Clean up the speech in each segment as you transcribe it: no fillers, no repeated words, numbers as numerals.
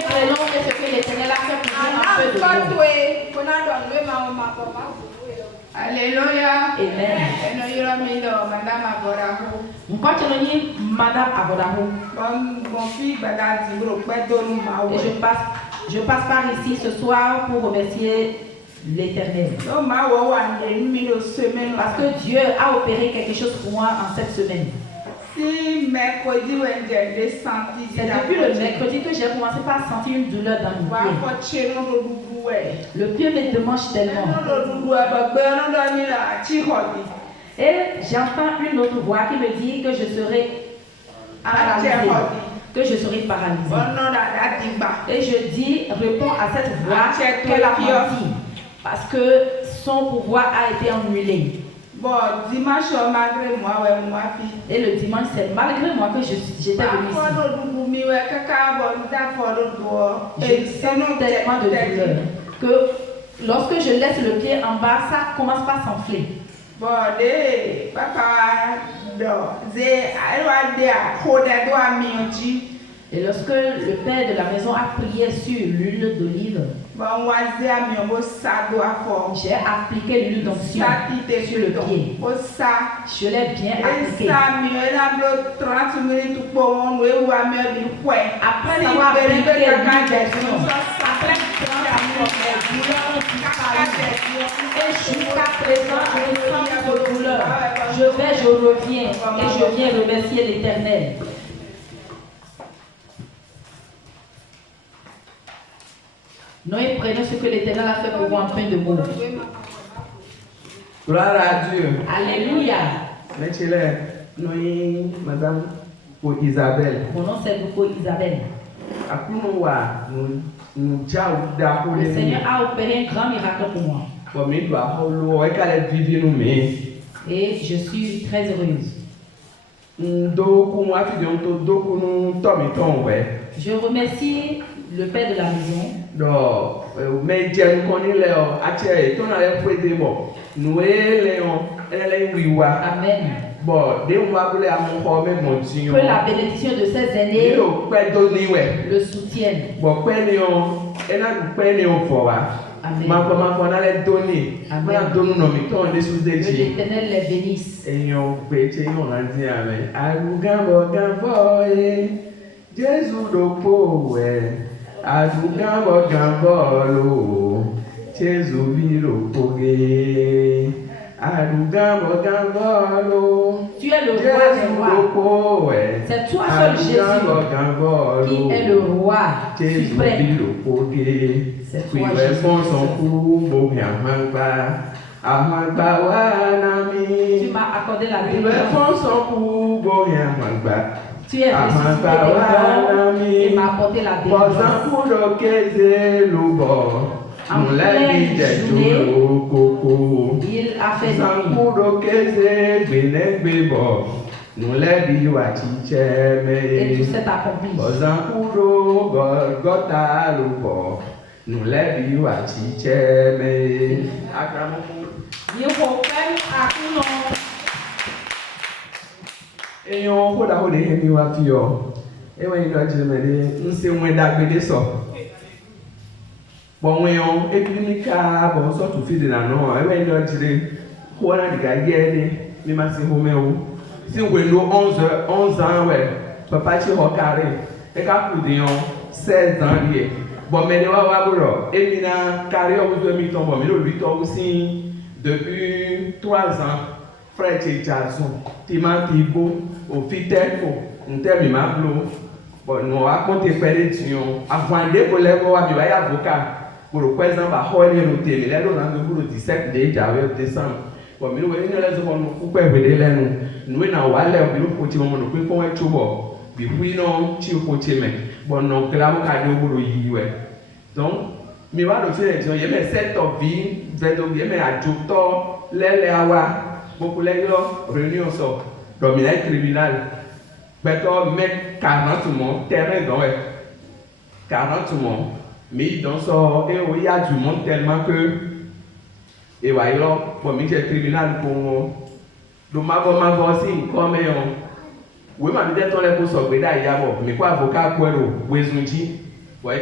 prenons ce que l'Éternel a fait pour nous en peu de mots. Alléluia. Amen. Nous continuons Madame Abodaho. Et je passe par ici ce soir pour remercier l'Éternel. Parce que Dieu a opéré quelque chose pour moi en cette semaine. C'est depuis le mercredi que j'ai commencé par sentir une douleur dans mon pied. Le pied me démange tellement. Et j'entends une autre voix qui me dit que je serai paralysée. Que je serai paralysée. Et je dis, réponds à cette voix qu'elle a menti. Parce que son pouvoir a été annulé. Dimanche, malgré moi, et le dimanche, c'est malgré moi que j'étais venue ici. Je sens tellement de douleur que lorsque je laisse le pied en bas, ça commence par s'enfler. Et lorsque le père de la maison a prié sur l'huile d'olive, j'ai appliqué l'huile d'onction sur le pied. Je l'ai bien appliqué. Après avoir appliqué l'huile d'onction, après 30 minutes, les douleurs ont disparu. Et jusqu'à présent, je ressens cette douleur. Je reviens et je viens remercier l'Éternel. Nous prenons ce que l'Éternel a fait pour vous en fin de mots. Gloire à Dieu. Alléluia. Madame pour Isabelle. Mon nom c'est pour Isabelle. Le Seigneur a opéré un grand miracle pour moi. Et je suis très heureuse. Je remercie le père de la maison. Amen. Que la bénédiction de ces aînés le soutienne. Amen. Que l'Éternel les bénisse. Jésus dopo adugambo gambolo Jésus viro poge adugambo gambolo. Tu es le roi des rois. C'est toi seul Jésus qui est le roi suprême. C'est toi Jésus. Tu m'as accordé la délivrance. Tu es ressuscité des morts et m'as apporté la délivrance. En pleine journée, il a fait nuit. Et tout s'est accompli. Et on peut avoir des amis et on doit dire mais c'est moins d'agrégé ça. Bon oui on et puis les cas bon ça tout fait de la non et on doit dire quoi là des gars mais ma c'est homéo si on nous 11 ans ouais papa tu au carré et quand vous dites 16 ans lié bon mais nous va voir et puis na carré on vous mis ton bon mais le 8 ans aussi depuis 3 ans frère Jason Timothy au fiteko ntemi mablo bon no akonte pere tiyon avande ko lewo wa bi ba avocat pour présent ba hole no temi le do na ngo 17 de January December bon mi no we ni le zo no ku pe we de lenu no na wa le bi no ko ti mo no pe ko we chubo bi hu no chi ko ti me bon no kla mo ka de oburo yiwe donc mi wa do se je ye me set of vie vedo ye me ajuto lele awa beaucoup les réunion so dominant tribunal beto met 40 monde terrain donc 40 monde mais dans so et il y a du monde tellement que et voilà pour mi tribunal pour do ma voici comme on oui ma bidé ton les pour so gbeda iyabo mi ko avocat kwero wezunji Bon,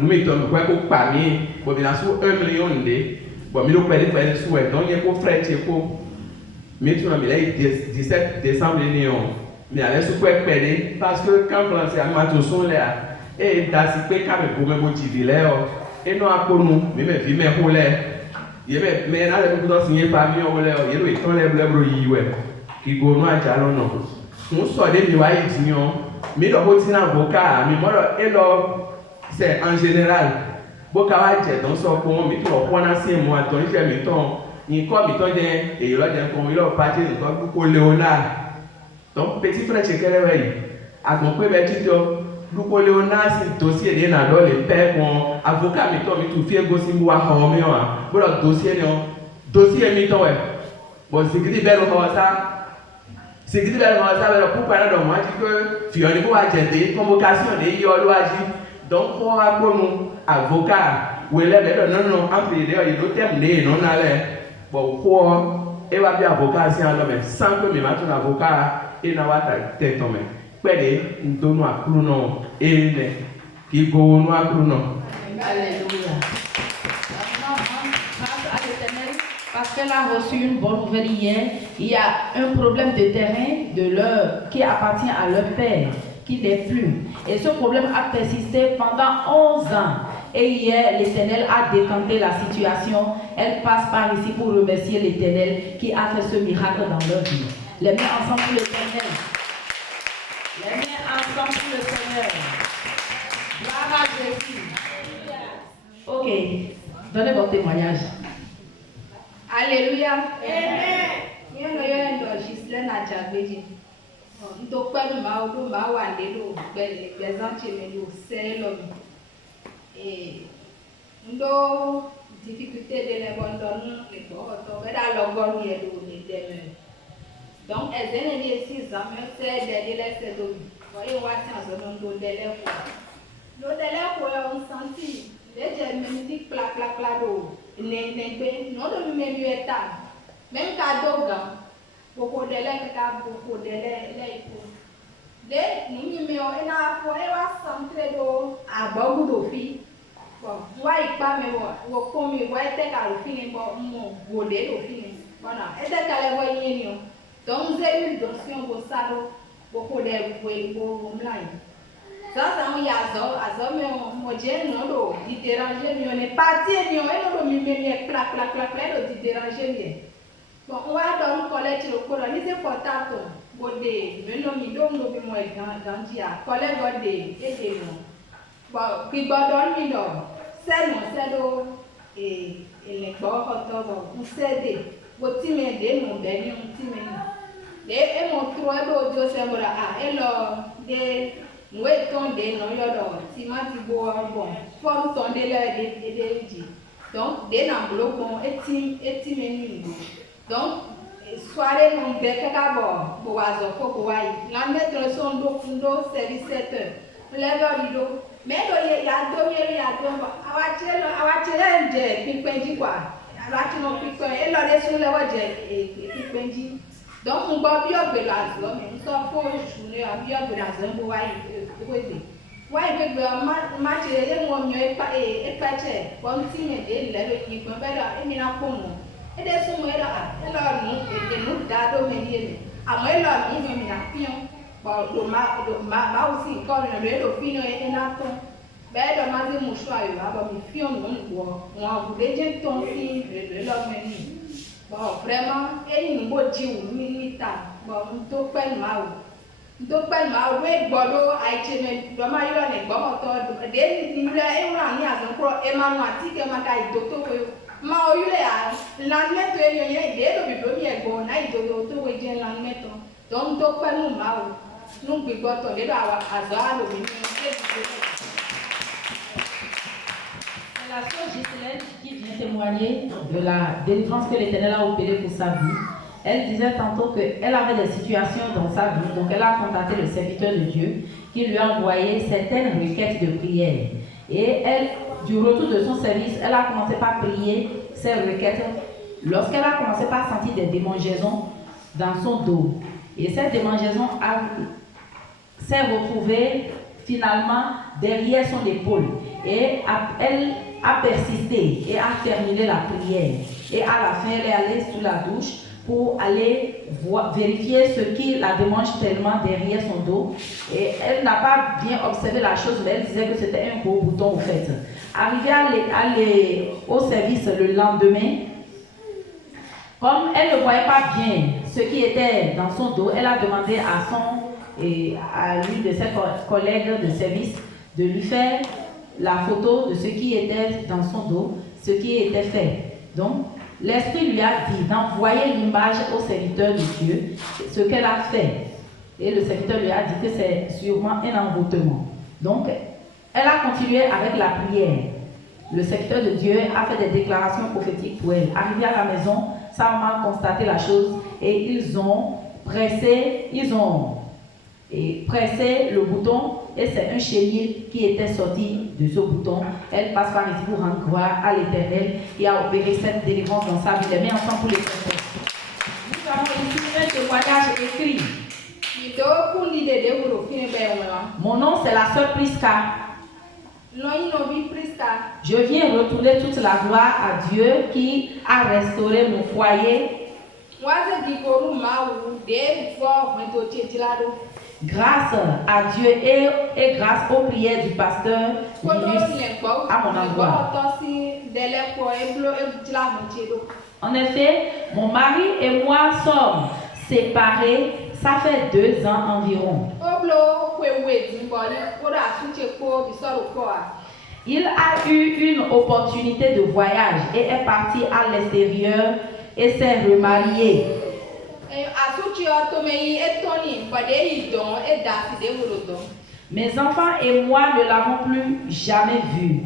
nous mettons quoi pour parmi, bon, bien sûr, 1 million de, bon, mais nous perdons pas les souhaits, donc il y a pour frais, il faut, mais tu n'as pas 17 décembre, mais allez sur quoi perdre, parce que quand français a mis tout son là, et dans ce pays, quand même, pour me motiver là, et nous à nous, mais vie, mais pour là, il y a mais là, les gens signé par million là, il y a des temps les bleus, ouais, qui go nous à jalon non, on sort des lois et mais le vote avocat, mais moi, et là, c'est en général, beaucoup de gens sont comme mais tout le monde a ces mois, donc ils aiment ton, ni comme ils t'ont dit, et ils ont dit comme ils ont parti, ils ont beaucoup Léonard. Donc petit frère chez quel est à mon premier petit beaucoup Léonard c'est dossier de nado les pères qu'on avocat mais toi mais tout fait gossi moi comme moi, voilà dossier non, dossier mais toi bon c'est que des belles ça. C'est que tu vas le pour parler de moi, que tu as une convocation de Yoloagi. Donc, pour nous, avocat, ou élève, non, en privé, il doit terminer, non, allez. Bon, pour, et va bien avocat, c'est un homme, sans que mes matons avocat, et n'a pas tête, homme. Pede, nous donnons à Crounon, et qui go nous à Crounon. Alléluia. Parce qu'elle a reçu une bonne nouvelle hier, il y a un problème de terrain qui appartient à leur père, qui n'est plus. Et ce problème a persisté pendant 11 ans. Et hier, l'Éternel a décanté la situation. Elle passe par ici pour remercier l'Éternel qui a fait ce miracle dans leur vie. Les mains ensemble pour l'Éternel. Les mains ensemble pour le Seigneur. Gloire à Jésus. Ok, donnez votre témoignage. Alléluia. Amen. Nous sommes Gislaine à Djabéji. Nous sommes pas de Maodo, Mawande, les antimédios, c'est l'homme. Et nous avons difficulté de les abandonner, les bords, mais dans le bon lieu de les demeures. Donc, elles ont dit 6 ans, mais c'est des délais, c'est d'homme. Voyez, on va s'en donner des délais. Nos délais, on sentit. Les gens disent plat, d'eau. Non, de même état. Même cadeau, beaucoup de délais, beaucoup de délais. Nous mettons un fois, et va centrer d'eau à beaucoup de filles. Bon, moi, il pas, mais bon, comme il va être à l'office, bon, godé l'office. Voilà, et c'est qu'à la voyage. Donc, nous avons une dossier au salon, beaucoup de blancs. Ça, ça y a mais on dit déranger, on est parti, on est plat, on dit déranger. Bon, on va dans le collège, le courant, il est portable, godé, mais non, il donne le moins grand collège godé, et des noms. Bon, qui va dans le nom, c'est l'eau, et les bords, on s'aide, votre team est des noms, des noms, et mon trois d'eau, c'est voilà, et là, des. Nous étions des non-yodons, si ma tibo bon, forme ton délai et des donc, des n'emblocs bon, et timenu. Donc, soirée non bec à bord, boazo, cocoaï, la mettre son dos, service 7 heures. Lève rideau, mais il y a 2 il y a 2 à challenge, piquendi quoi. À la chino piquendi, et l'autre sur le wodge et piquendi. Donc, on va bien de la zone, mais nous sommes pour jouer à bien de la zone pour voir. Why we match a young et patché, one thing a day, let you better in a pomo. It is somewhere a lot of look that dominion. I may not even in a pion, but the mousy calling a red of pino in a ton. Better Mazzy Mushua, you have a fion one who they don't see the love many. But vraiment, any what you mean, but to pen mouth. Donc, ma wé bodo a été vraiment eu un bon auteur. Des niveaux et on a mis à son pro et ma moitié que ma caille docteur. Ma eu les l'anglais tu es né des le premier bon a été docteur et j'ai l'anglais. Donc, nous ma nous bigoto les à hasard le la sœur Gislaine qui vient témoigner de la délivrance que l'Éternel a opérée pour sa vie. Elle disait tantôt qu'elle avait des situations dans sa vie, donc elle a contacté le serviteur de Dieu qui lui a envoyé certaines requêtes de prière. Et elle, du retour de son service, elle a commencé par prier ces requêtes lorsqu'elle a commencé par sentir des démangeaisons dans son dos. Et cette démangeaison s'est retrouvée finalement derrière son épaule. Et elle a persisté et a terminé la prière. Et à la fin, elle est allée sous la douche pour aller vérifier ce qui la démange tellement derrière son dos. Et elle n'a pas bien observé la chose, mais elle disait que c'était un gros bouton au fait. Arrivée au service le lendemain, comme elle ne voyait pas bien ce qui était dans son dos, elle a demandé à l'une de ses collègues de service de lui faire la photo de ce qui était dans son dos, ce qui était fait. Donc, l'Esprit lui a dit d'envoyer l'image au serviteur de Dieu, ce qu'elle a fait. Et le serviteur lui a dit que c'est sûrement un envoûtement. Donc, elle a continué avec la prière. Le serviteur de Dieu a fait des déclarations prophétiques pour elle. Arrivé à la maison, sa maman a constaté la chose et ils ont pressé le bouton et c'est un chenil qui était sorti de ce bouton. Elle passe par ici pour rendre gloire à l'Éternel et a opéré cette délivrance dans sa vie. Les mains ensemble pour les frères. Nous avons ici un témoignage écrit. Mon nom c'est la sœur Priska. Je viens retourner toute la gloire à Dieu qui a restauré mon foyer. Grâce à Dieu et grâce aux prières du pasteur à mon endroit. En effet, mon mari et moi sommes séparés, ça fait 2 ans environ. Il a eu une opportunité de voyage et est parti à l'extérieur et s'est remarié. Mes enfants et moi ne l'avons plus jamais vu.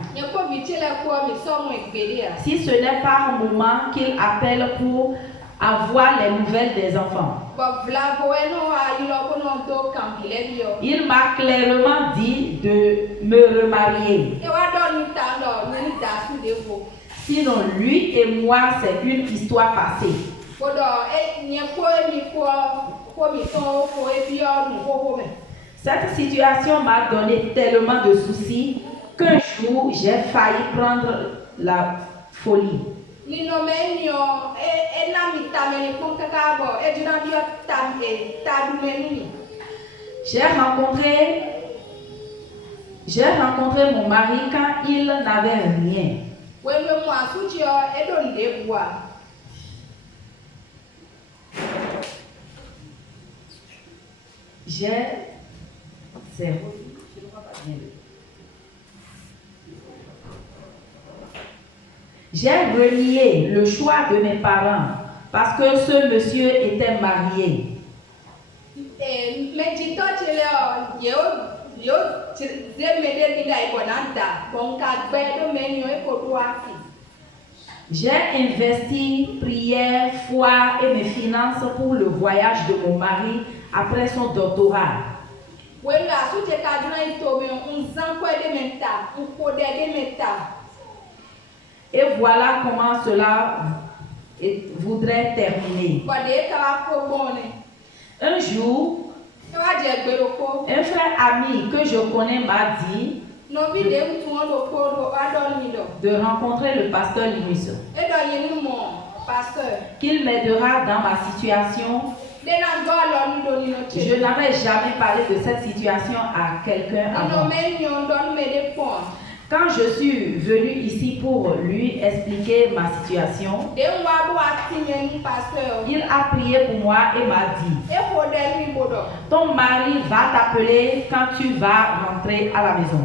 Si ce n'est pas un moment qu'il appelle pour avoir les nouvelles des enfants. Il m'a clairement dit de me remarier. Sinon, lui et moi, c'est une histoire passée. Cette situation m'a donné tellement de soucis qu'un jour, j'ai failli prendre la folie. J'ai rencontré mon mari quand il n'avait rien. J'ai renié le choix de mes parents parce que ce monsieur était marié. J'ai investi prière, foi et mes finances pour le voyage de mon mari après son doctorat. Et voilà comment cela voudrait terminer. Un jour, un frère ami que je connais m'a dit de rencontrer le pasteur Limiso, qu'il m'aidera dans ma situation. Je n'avais jamais parlé de cette situation à quelqu'un avant. Quand je suis venue ici pour lui expliquer ma situation, il a prié pour moi et m'a dit: ton mari va t'appeler quand tu vas rentrer à la maison.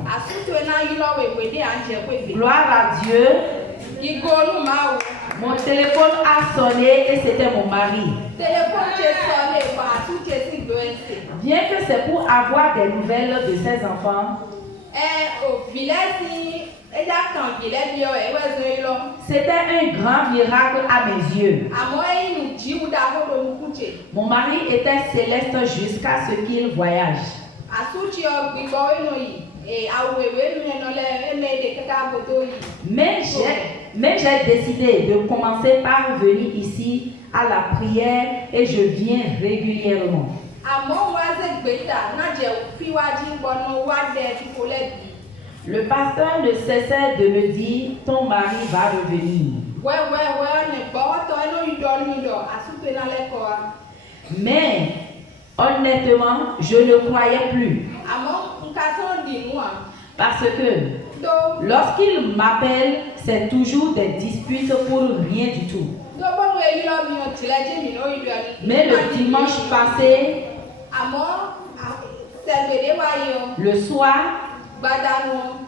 Gloire à Dieu. Mon téléphone a sonné et c'était mon mari. Bien que c'est pour avoir des nouvelles de ses enfants, c'était un grand miracle à mes yeux. Mon mari était céleste jusqu'à ce qu'il voyage. Mais j'ai décidé de commencer par venir ici à la prière et je viens régulièrement. Le pasteur ne cessait de me dire, ton mari va revenir. Mais, honnêtement, je ne croyais plus. Parce que, lorsqu'il m'appelle, c'est toujours des disputes pour rien du tout. Mais le dimanche passé, le soir,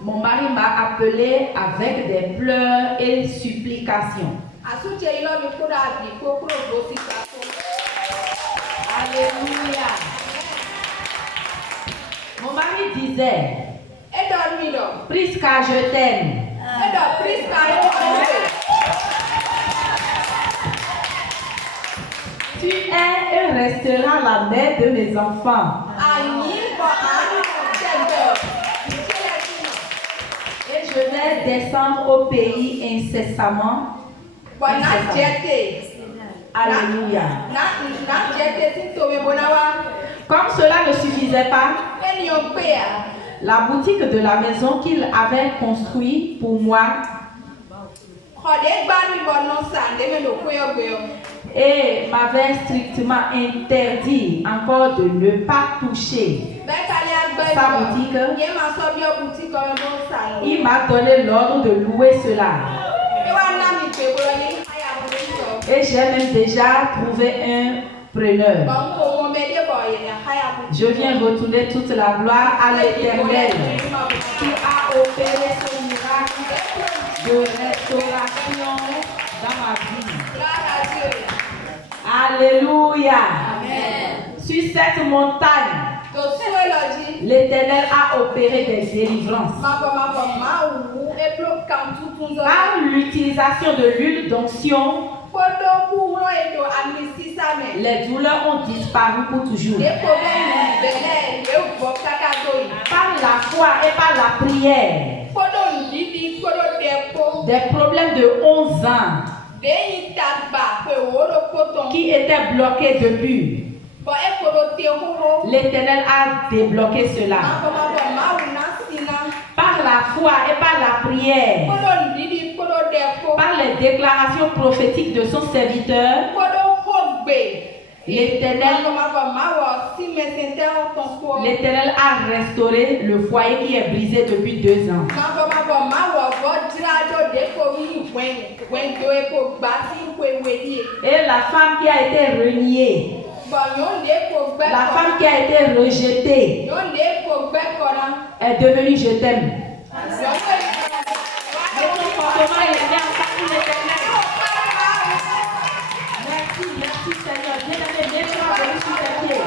mon mari m'a appelé avec des pleurs et supplications. Alléluia. Mon mari disait, Prisca, je t'aime. Tu es et resteras la mère de mes enfants. Et je vais descendre au pays incessamment. Alléluia. Comme cela ne suffisait pas, la boutique de la maison qu'il avait construite pour moi et m'avait strictement interdit encore de ne pas toucher sa boutique, il m'a donné l'ordre de louer cela. Et j'ai même déjà trouvé un preneur. Je viens retourner toute la gloire à l'Éternel qui a opéré ce miracle de restauration dans ma vie. Alléluia. Amen. Sur cette montagne, l'Éternel a opéré des délivrances. Par l'utilisation de l'huile d'onction, les douleurs ont disparu pour toujours. Par la foi et par la prière, des problèmes de 11 ans qui étaient bloqués depuis, l'Éternel a débloqué cela. Par la foi et par la prière, par les déclarations prophétiques de son serviteur, l'Éternel a restauré le foyer qui est brisé depuis 2 ans. Et la femme qui a été reniée, la femme qui a été rejetée, est devenue je t'aime. Merci Seigneur. Bien-aimé, mets-toi sur tes pieds.